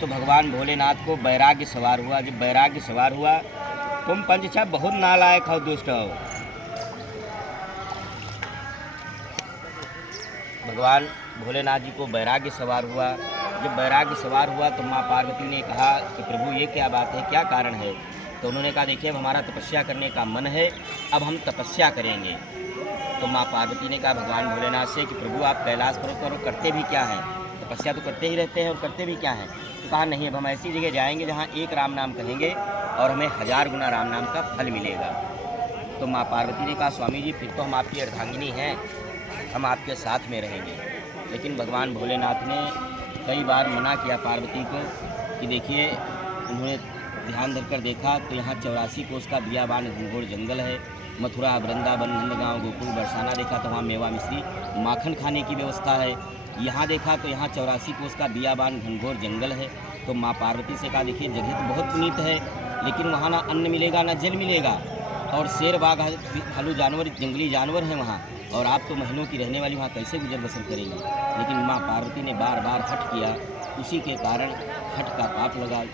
तो भगवान भोलेनाथ को वैराग्य सवार हुआ। जब वैराग्य सवार हुआ, तुम पंचछा बहुत नालायक हो, दुष्ट हो। भगवान भोलेनाथ जी को वैराग्य सवार हुआ। जब वैराग्य सवार हुआ तो माँ पार्वती ने कहा कि प्रभु ये क्या बात है, क्या कारण है। तो उन्होंने कहा देखिए अब हमारा तपस्या करने का मन है, अब हम तपस्या करेंगे। तो माँ पार्वती ने कहा भगवान भोलेनाथ से कि प्रभु आप कैलाश पर्वत पर करते भी क्या हैं, तपस्या तो करते ही रहते हैं और करते भी क्या हैं। तो कहा नहीं, अब हम ऐसी जगह जाएंगे जहाँ एक राम नाम कहेंगे और हमें 1000 गुना राम नाम का फल मिलेगा। तो माँ पार्वती ने कहा स्वामी जी फिर तो हम आपकी अर्धांगिनी हैं, हम आपके साथ में रहेंगे। लेकिन भगवान भोलेनाथ ने कई बार मना किया पार्वती को कि देखिए, उन्होंने ध्यान धरकर देखा तो यहाँ 84 कोस का बियाबान घनघोर जंगल है। मथुरा, वृंदावन, नंदगांव, गोकुल, बरसाना देखा तो वहाँ मेवा मिश्री माखन खाने की व्यवस्था है। यहाँ देखा तो यहाँ 84 कोस का बियाबान घनघोर जंगल है। तो माँ पार्वती से कहा देखिए जगह तो बहुत पुनीत है, लेकिन वहाँ ना अन्न मिलेगा ना जल मिलेगा, और शेर बाघ भालू जानवर, जंगली जानवर हैं वहाँ, और आप तो महीनों की रहने वाली, वहाँ कैसे गुजर बसर करेंगी। लेकिन माँ पार्वती ने बार बार हठ किया, उसी के कारण हठ का पाप लगा।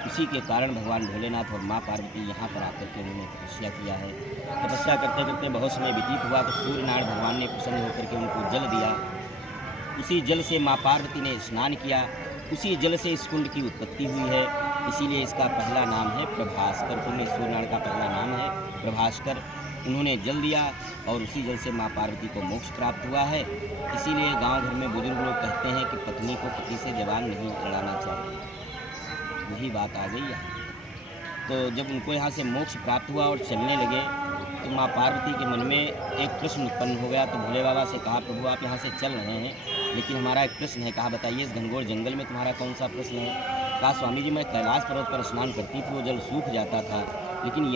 उसी के कारण भगवान भोलेनाथ और माँ पार्वती यहाँ पर आकर के उन्होंने तपस्या किया है। तपस्या करते करते बहुत समय व्यतीत हुआ तो सूर्यनारायण भगवान ने प्रसन्न होकर के उनको जल दिया। उसी जल से माँ पार्वती ने स्नान किया, उसी जल से इस कुंड की उत्पत्ति हुई है। इसीलिए इसका पहला नाम है प्रभास्कर। कुंड सूर्यनारायण का पहला नाम है प्रभास्कर। उन्होंने जल दिया और उसी जल से माँ पार्वती को मोक्ष प्राप्त हुआ है। इसीलिए गांव घर में बुजुर्ग लोग कहते हैं कि पत्नी को पति से जबान नहीं लड़ाना चाहिए। वही बात आ गई यहाँ। तो जब उनको यहाँ से मोक्ष प्राप्त हुआ और चलने लगे तो माँ पार्वती के मन में एक प्रश्न उत्पन्न हो गया। तो भोले बाबा से कहा प्रभु आप यहाँ से चल रहे हैं, लेकिन हमारा एक प्रश्न है। कहा बताइए इस घनघोर जंगल में तुम्हारा कौन सा प्रश्न है। कहा स्वामी जी मैं कैलाश पर्वत पर स्नान करती थी, वो जल सूख जाता था, लेकिन